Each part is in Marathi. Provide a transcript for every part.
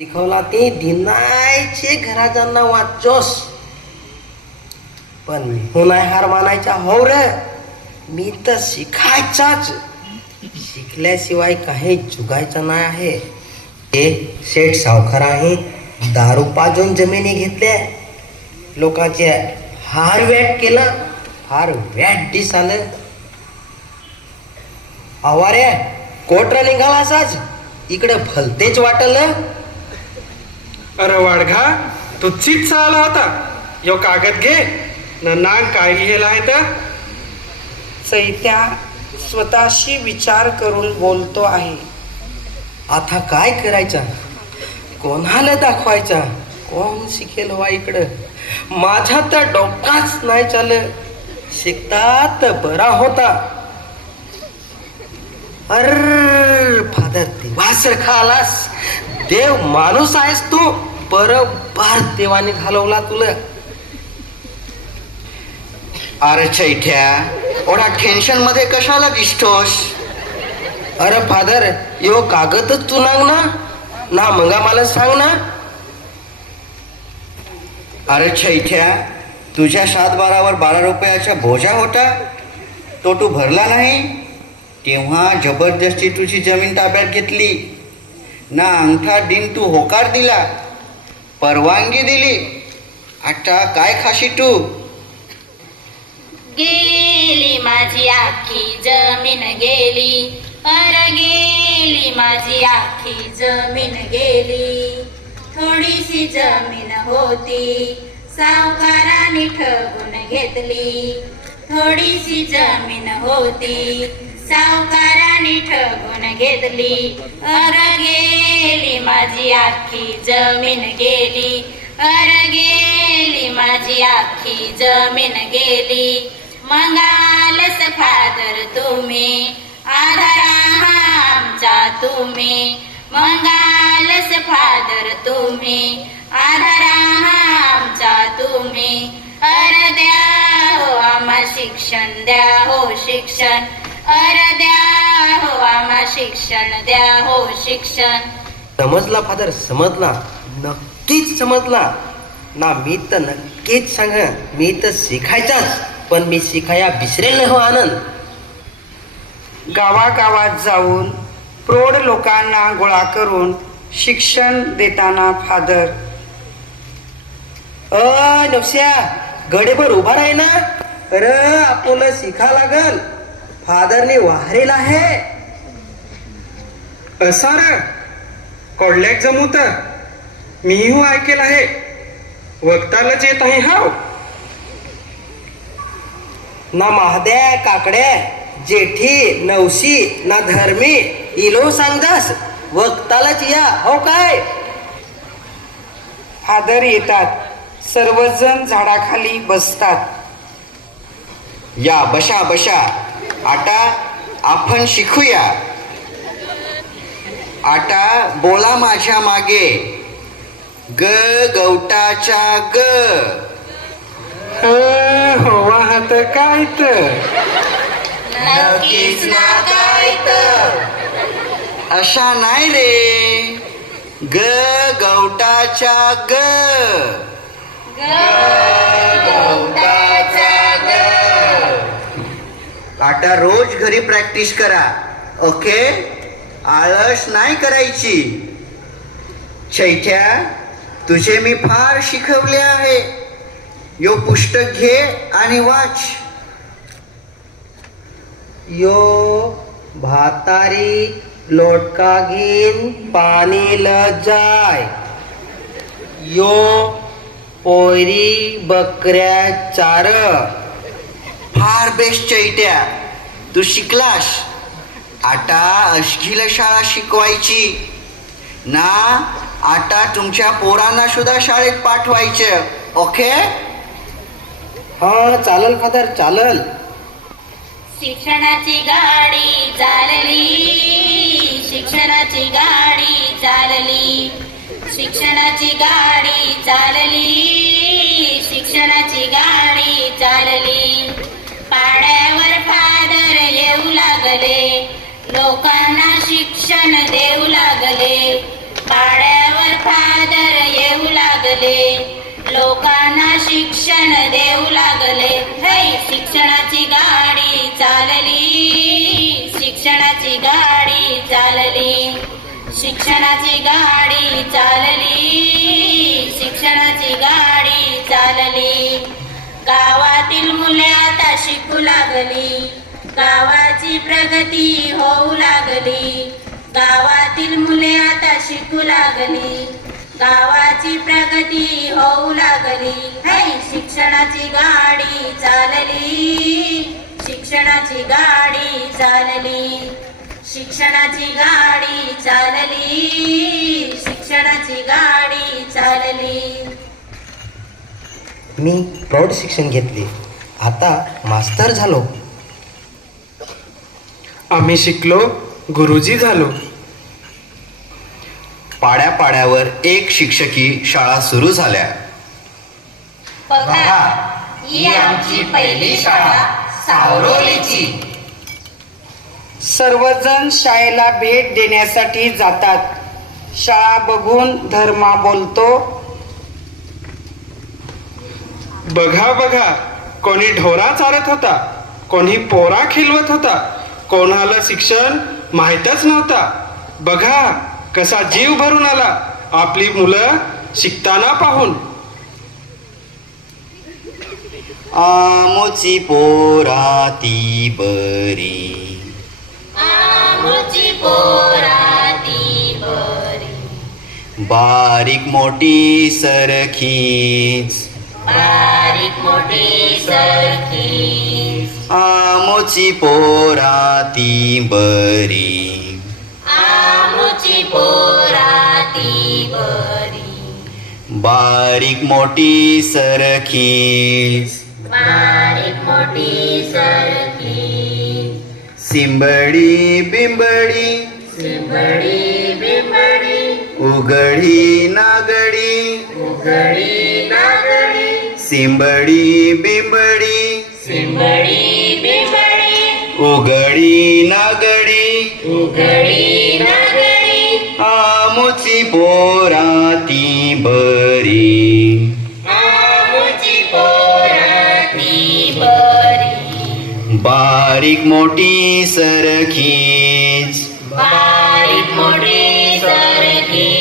शिकवला ते दिनायचे घराजांना वाचोस, पण हो नाही हार मानायचा हो रे. मी तर शिकायचाच, शिकल्याशिवाय काही जुगायचं नाही आहे. हे शेठ सावकार आहे, दारू पाजून जमिनी घेतल्या, लोकांचे हार वॅट केलं, हार वॅट दिस आलं. अवारे कोटरा निघाला असाच, इकडे भलतेच वाटलं. अरे वाडघा, तू चीच चालला होता. यो कागद घे न नाग काय लिहिलं आहे तर. चैत्या स्वतःशी विचार करून बोलतो आहे. आता काय करायचा, कोणाला दाखवायचा, कोण शिकेल वा इकडं. माझा तर डोकाच नाही चालत, शिकता तर बरा होता. अर फादर देवासारखा आलास, देव माणूस आहेस तू, बरोबर देवाने घालवला तुला. अरे छैठ्या, एवढा टेन्शन मध्ये कशाला दिसतोस? अरे फादर, यो कागदच तू नांग ना मंगा मला सांग ना. अरे छैठ्या, तुझ्या 7/12वर 12 रुपयाचा बोजा होता, तो तू भरला नाही. तेव्हा जबरदस्ती तुझी जमीन ताब्यात घेतली ना. अंगठा दिन तू होकार दिला, परवानगी दिली. आता काय खाशी तू? गेली माझी आखी जमीन गेली, अरे गेली माझी आखी जमीन गेली. थोडीशी जमीन होती, सावकाराने ठगून घेतली. थोडीशी जमीन होती, सावकाराने ठगून घेतली. अरे गेली माझी आखी जमीन गेली, अरे गेली माझी आखी जमीन गेली. मंगालस फादर तुम्ही, आधारा आमचा तुम्ही. मंगालस फादर तुम्ही, आधारा आमचा तुम्ही. अरे द्या हो आम्हा शिक्षण, द्या हो शिक्षण. अरे द्या हो आम्हा शिक्षण, द्या हो शिक्षण. समजला फादर, समजला, नक्कीच समजला ना. मी तर नक्कीच सांग, मी तर शिकायचाच, पण मी शिकाया विसरेल नाही हो आनंद. गावागावात जाऊन प्रौढ लोकांना गोळा करून शिक्षण देताना फादर. नवश्या, गडेभर उभा राही ना. अरे आपल्याला शिका लागल, फादरने वाहरेल आहे. असा रे कोडल्याक जमूत, मीही ऐकेल आहे. वक्तालाच येत आहे हाव. ना महाद्या काकड्या जेठी नवशी ना धर्मी इलो सांगतास, वक्तालाच या हो काय. फादर येतात, सर्वजण झाडाखाली बसतात. या बशा बशा, आता आपण शिकूया. आता बोला माझ्या मागे. ग गवटाच्या ग. हो हात काय तर. नक्कीच ना काय तर. अशा नाही रे, ग गवटाच्या ग. आता रोज घरी प्रॅक्टिस करा, ओके? आळस नाही करायची. छैठ्या, तुझे मी फार शिकवले आहे. यो पुस्तक घे आणि वाच. यो भातारी लोटका घेऊन पाणी ल जाय. यो पोयरी बकऱ्या चार. फार बेस्ट चैत्या, तू शिकलास. आता अश्लील शाळा शिकवायची ना. आता तुमच्या पोरांना सुद्धा शाळेत पाठवायचं, ओके? हा चालल फादर, चालल. शिक्षणाची गाडी चालली, शिक्षणाची गाडी चालली. शिक्षणाची गाडी चालली, शिक्षणाची गाडी चालली. पाड्यावर फादर येऊ लागले, लोकांना शिक्षण देऊ लागले. पाड्यावर लागले लोकांना शिक्षण देऊ लागले है शिक्षणाची गाडी चालली शिक्षणाची गाडी चालली शिक्षणाची गाडी चालली शिक्षणाची गाडी चालली गावातील मुले आता शिकू लागली गावाची प्रगती होऊ लागली गावातील मुले आता शिकू लागली गावाची प्रगती होऊ लागली है शिक्षणाची गाडी चालली शिक्षणाची गाडी चालली शिक्षणाची गाडी चालली शिक्षणाची गाडी चालली मी प्रौढ शिक्षण घेतले, आता मास्तर झालो. आम्ही शिकलो, गुरुजी झालो. पाड्यापाड्यावर एक शिक्षकी शाळा सुरू झाल्या. बघा ही आमची पहिली शाळा सावरोलीची. सर्वजण शाळेला भेट देण्यासाठी जातात. शाळा बघून धर्मा बोलतो, बघा बघा, कोणी ढोरा चारत होता, कोणी पोरा खिलवत होता, कोणाला शिक्षण माहीतच नव्हता. बघा कसा जीव भरून आला आपली मुलं शिकताना पाहून. आमची पोरा ती बरी, आमची पोरा ती बरी बारीक मोठी सरखीच, बारीक मोठी सरखी आमची पोरा ती बरी, आमची पोरा ती बरी बारीक मोठी सरखीच, बारीक मोठी सरखी सिंबडी बिंबडी सिंबडी बिंबडी उघडी नागडी, उघडी नागडी सिंबडी बिंबडी सिंबडी बिंबडी उघडी नागडी, उघडी नागडी आमची पोरा ती बरी, आमची पोरा ती बरी बारीक मोठी सरखीच, बारीक मोठी सरखी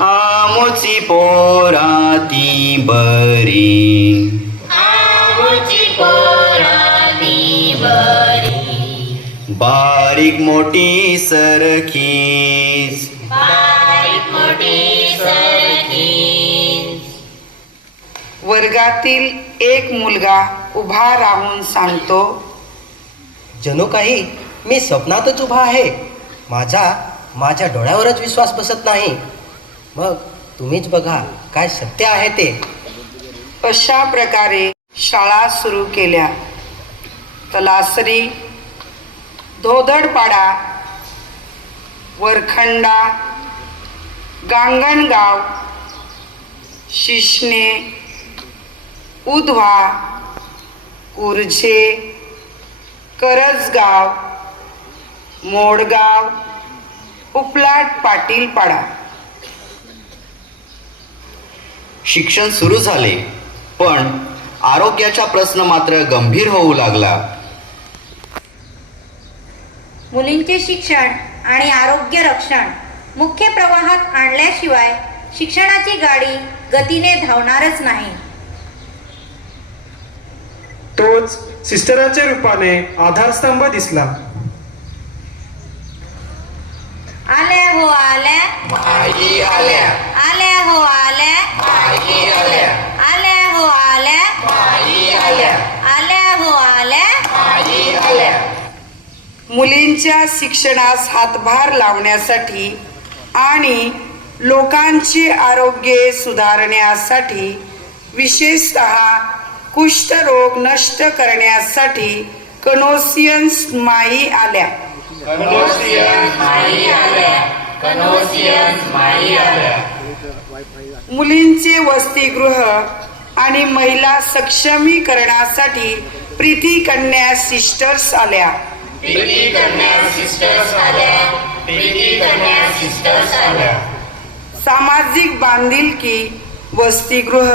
आमची पोरा ती बरी, आमची पोरा ती बरी बारीक मोठी सरखीच. बारीक मोठी सरखी वर्गातील एक मुलगा उभा राहून सांगतो, जणू काही मी स्वप्नातच उभा आहे. माझ्या डोळ्यावरच विश्वास बसत नाही. मग तुम्हीच बघा काय सत्य आहे ते. अशा प्रकारे शाळा सुरू केल्या. तलासरी, धोदडपाडा, वरखंडा, गांगणगाव, शिशने, उधवा, कुर्झे, करजगाव, मोडगाव, उपलाट पाटीलपाडा. शिक्षण सुरू झाले, पण आरोग्याचा प्रश्न मात्र गंभीर होऊ लागला. मुलींचे शिक्षण आणि आरोग्य रक्षण मुख्य प्रवाहात आणल्याशिवाय शिक्षणाची गाडी गतीने धावणारच नाही. तोच सिस्टराच्या रूपाने आधारस्तंभ दिसला. आल्या हो आल्या, बाई आल्या, आल्या हो आल्या, बाई आल्या, आल्या हो आल्या, बाई आल्या, आल्या हो आल्या. बाई आल्या. मुलींच्या शिक्षणास हातभार लावण्यासाठी आणि लोकांचे आरोग्य सुधारण्यासाठी, विशेषतः कुष्ठरोग नष्ट करण्यासाठी कनोसियन्स माई आल्या. मुलींचे वसतिगृह आणि महिला सक्षमीकरणासाठी प्रीती कन्या सिस्टर्स आल्या. सामाजिक बांधिलकी वसतिगृह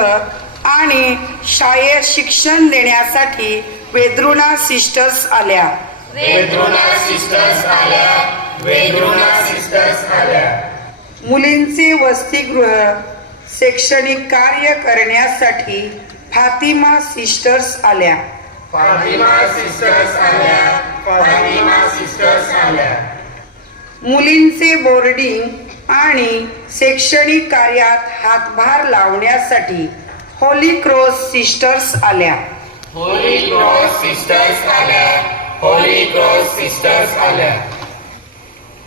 आणि शाळेत शिक्षण देण्यासाठी वेद्रुणा सिस्टर्स आल्या. मुलींचे वसतिगृह शैक्षणिक कार्य करण्यासाठी फातिमा सिस्टर्स आल्या. मुलींचे बोर्डिंग आणि शैक्षणिक कार्यात हातभार लावण्यासाठी होली क्रॉस सिस्टर्स आल्या.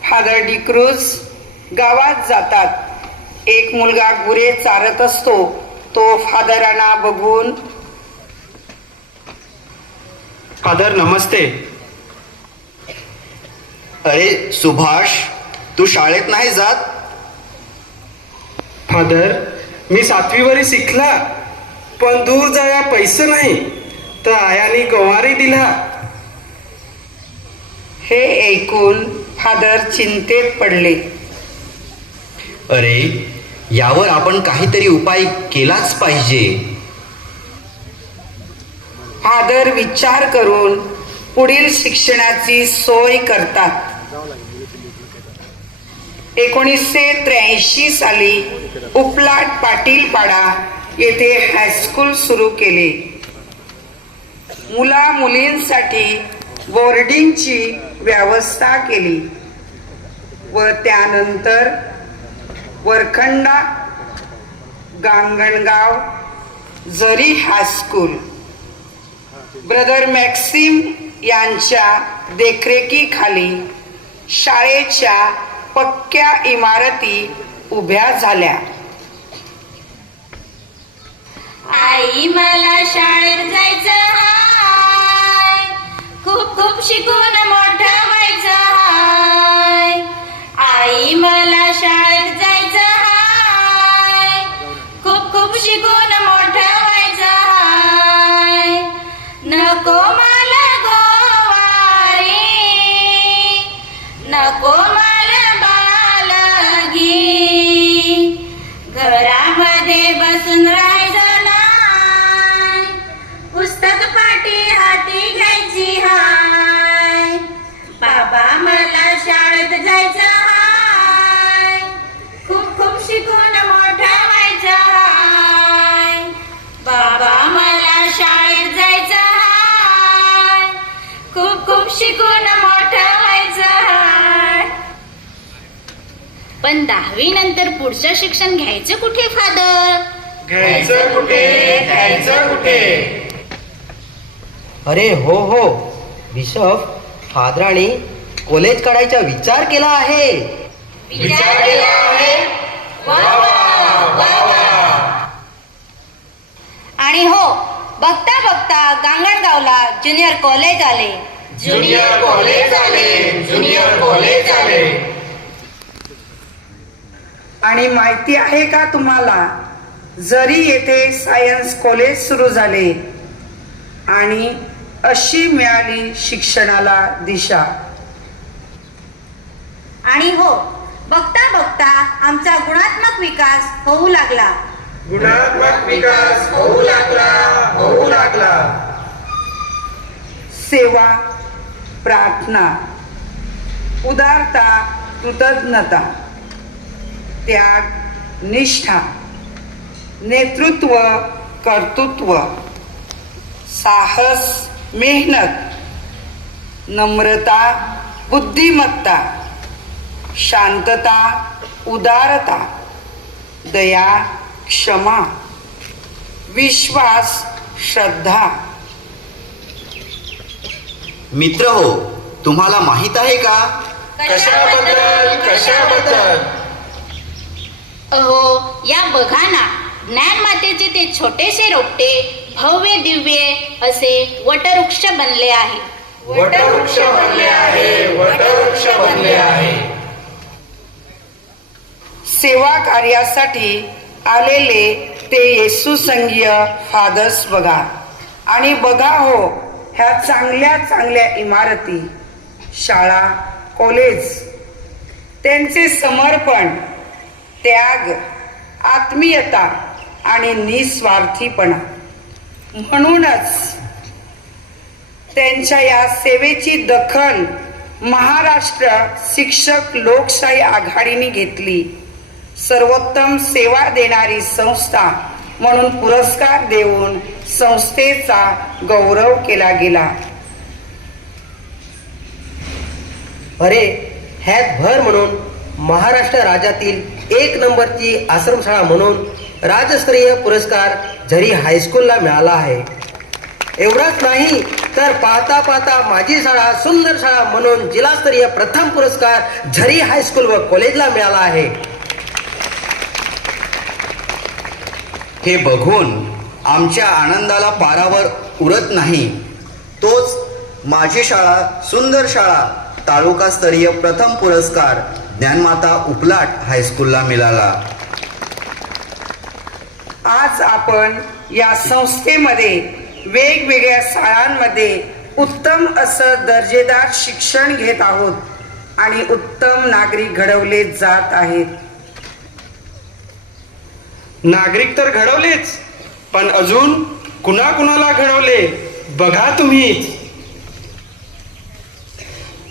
फादर डिक्रूज गावात जातात. एक मुलगा गुरे चारत असतो. तो फादरांना बघून, फादर नमस्ते. अरे सुभाष, तू शाळेत नाही जात? फादर मी 7वी वरी शिकला, पण दूर जाया पैसे नाही, तर आयाने गवारी दिला. हे ऐकून फादर चिंतेत पडले. अरे यावर आपण काहीतरी उपाय केलाच पाहिजे. फादर विचार करून पुढील शिक्षणाची सोय करतात. 1983 साली उपलाट पाटीलपाडा येथे हायस्कूल सुरू केले. मुला मुलींसाठी बोर्डिंगची व्यवस्था केली व त्यानंतर वरखंडा, गांगणगाव, जरी हायस्कूल ब्रदर मॅक्सिम यांच्या देखरेखीखाली शाळेच्या पक्क्या इमारती उभ्या झाल्या. आई मला शाळेत जायचं हाय, खूप खूप शिकून मोठं व्हायचं हाय. आई मला शाळेत जायचं हाय, खूप खूप शिकून मोठं व्हायचं हाय. नको मला गोवारी, नको मला बालगी, घरामध्ये बसून राहायचं नाय, पुस्तक पाटी हाती घ्यायची हाय. बाबा मला शाळेत जायचं हाय, खूप खूप शिकून मोठं व्हायचं हाय. बाबा मला शाळेत जायचं हाय, खूप खूप शिकून मोठं व्हायचं हाय. पण 10वी नंतर पुढचं शिक्षण घ्यायचं कुठे फादर? अरे हो हो बिशप, फादरांनी कॉलेज काढायचा विचार केला आहे. विचार केला आहे? वा वा, वा वा. आणि हो, बघता बघता गांगणगावला ज्युनियर कॉलेज आले. ज्युनियर कॉलेज आले. आणि माहिती आहे का तुम्हाला, जरी येथे सायन्स कॉलेज सुरू झाले आणि अशी मिळाली शिक्षणाला दिशा. आणि हो, बघता बघता आमचा गुणात्मक विकास होऊ लागला. सेवा, प्रार्थना, उदारता, कृतज्ञता, त्याग, निष्ठा, नेतृत्व, कर्तृत्व, साहस, मेहनत, नम्रता, बुद्धिमत्ता, शांतता, उदारता, दया, क्षमा, विश्वास, श्रद्धा. मित्र हो, तुम्हाला माहित आहे का? कशाबद्दल? अहो, या बघा ना, ज्ञानमातेचे ते छोटेसे रोपटे भव्य दिव्य असे वटवृक्ष बनले आहे. सेवा कार्यासाठी आलेले ते येशू संघीय फादर्स बघा. आणि बघा हो, ह्या चांगल्या चांगल्या इमारती, शाळा, कॉलेज, त्यांचे समर्पण, त्याग, आत्मीयता, आणि निस्वार्थीपणा. म्हणूनच त्यांच्या या सेवेची दखल महाराष्ट्र शिक्षक लोकशाही आघाडीने घेतली. सर्वोत्तम सेवा देणारी संस्था म्हणून पुरस्कार देऊन संस्थेचा गौरव केला गेला. अरे ह्यात भर म्हणून महाराष्ट्र राज्यातील 1 नंबरची आश्रमशाळा म्हणून राज्यस्तरीय पुरस्कार झरी हायस्कूलला मिळाला आहे. एवढाच नाही तर पाहता पाहता माझी शाळा सुंदर शाळा म्हणून जिल्हास्तरीय प्रथम पुरस्कार झरी हायस्कूल व कॉलेजला मिळाला आहे. हे बघून आमच्या आनंदाला पारावर उरत नाही. तोच माझी शाळा सुंदर शाळा तालुकास्तरीय प्रथम पुरस्कार ज्ञानमाता उपलाट हायस्कूलला मिळाला. आज आपण या संस्थेमध्ये वेगवेगळ्या शाळांमध्ये उत्तम असं दर्जेदार शिक्षण घेत आहोत आणि उत्तम नागरिक घडवले जात आहेत. नागरिक तर घडवलेच, पण अजून कुणाकुणाला घडवले बघा तुम्हीच.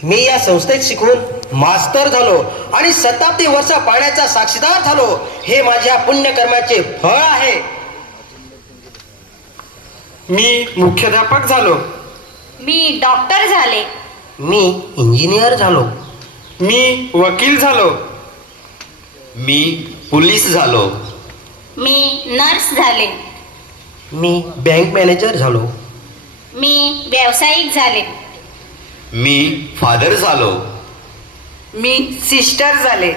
मी या संस्थेत शिकून मास्तर झालो आणि शताब्दी वर्ष पाण्याचा साक्षीदार झालो. हे माझ्या पुण्यकर्माचे फळ आहे. मी मुख्याध्यापक झालो. मी डॉक्टर झाले. मी इंजिनियर झालो. मी वकील झालो. मी पोलीस झालो. मी नर्स झाले. मी बँक मॅनेजर झालो. मी व्यावसायिक झाले. मी फादर झालो. मी सिस्टर झाले.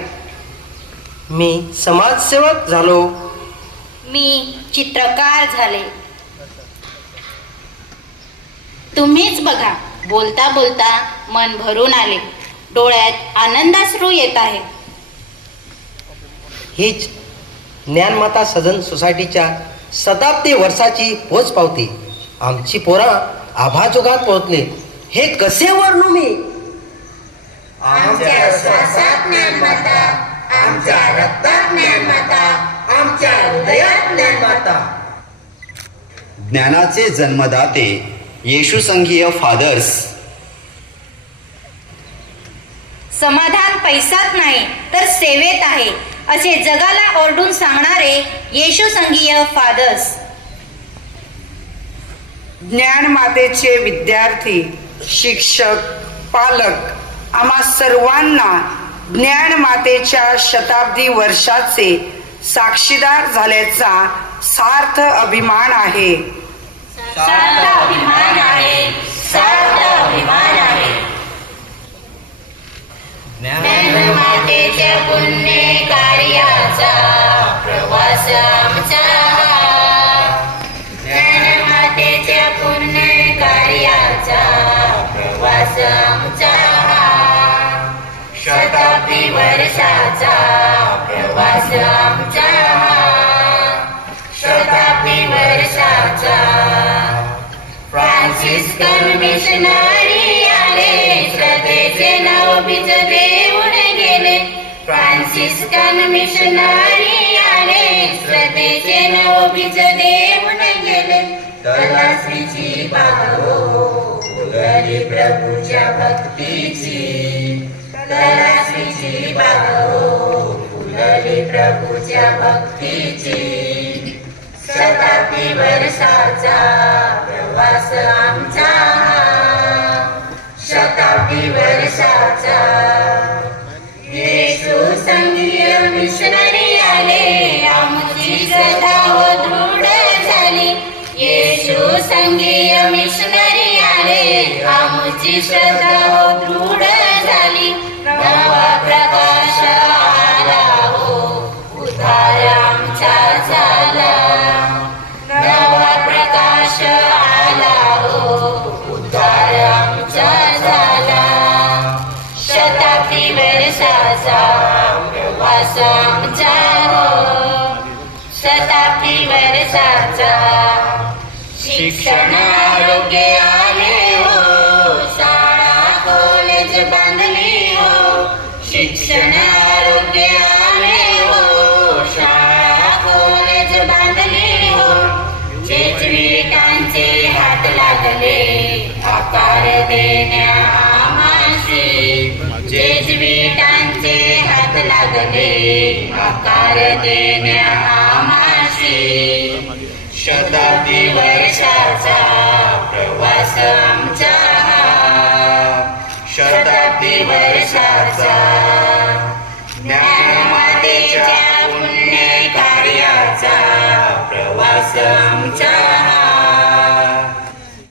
मी समाजसेवक झालो. मी चित्रकार झाले. तुम्हीच बघा, बोलता बोलता मन भरून आले. डोळ्यात आनंदाश्रू येत आहे. हीच ज्ञानमाता सदन सोसायटीच्या शताब्दी वर्षाची पोचपावती. आमची पोरा आभाजोगात पोहोचले. हे कसे वर्णू मी. आमच्या श्वासात ज्ञानमाता, आमच्या रक्तात ज्ञानमाता, आमच्या हृदयात ज्ञानमाता. ज्ञानाचे जन्मदाते येशू संघीय फादर्स. समाधान पैसात नाही तर सेवेत आहे असे जगाला ओरडून सांगणारे येशू संघीय फादर्स. ज्ञानमातेचे विद्यार्थी, शिक्षक, पालक आम्हा सर्वांना ज्ञानमातेच्या शताब्दी वर्षाचे साक्षीदार झाल्याचा सार्थ अभिमान आहे. सार्थ अभिमान आहे. सार्थ अभिमान आहे. ज्ञानमातेच्या पुण्य कार्याचा प्रवास आमचा. ज्ञानमातेच्या पुण्य कार्याचा प्रवास आमचा. शताब्दी वर्षाचा प्रवास आमचा. शताब्दी वर्षाचा. फ्रान्सिस्कन मिशनरी आले, श्रद्धेचे नाव बीज देऊन गेले. फ्रान्सिस्कन मिशनरी आले, श्रद्धेचे नाव बीज देऊन गेले. तलासरीची बाग हो, फुलली प्रभूच्या भक्तीची. तलासरीची बाग हो, फुलली प्रभूच्या भक्तीची. शताब्दी वर्षाचा प्रवास आमचा. शताब्दी वर्षाचा. येशू संघीय मिशनरी आले, आमची श्रद्धा व दृढ झाली. येशू संघीय मिशनरी आले, आमची श्रद्धा व दृढ झाली. नवा प्रकाश आला हो, उद्धार आमचा झाला. नवा प्रकाश आला हो, उद्धार आमचा झाला. शताब्दी वर्षाचा प्रवास आमचा हो. शताब्दी वर्षाचा. शिक्षण आरोग्य आले हो, शाळा कॉलेज बांधली हो. शिक्षण आरोग्य आले हो, शाळा कॉलेज बांधली आकार देण्या आम्हाशी शताब्दी वर्षाचा प्रवास आमचा शताब्दी वर्षाचा ज्ञानमातेच्या पुण्य कार्याचा प्रवास आमचा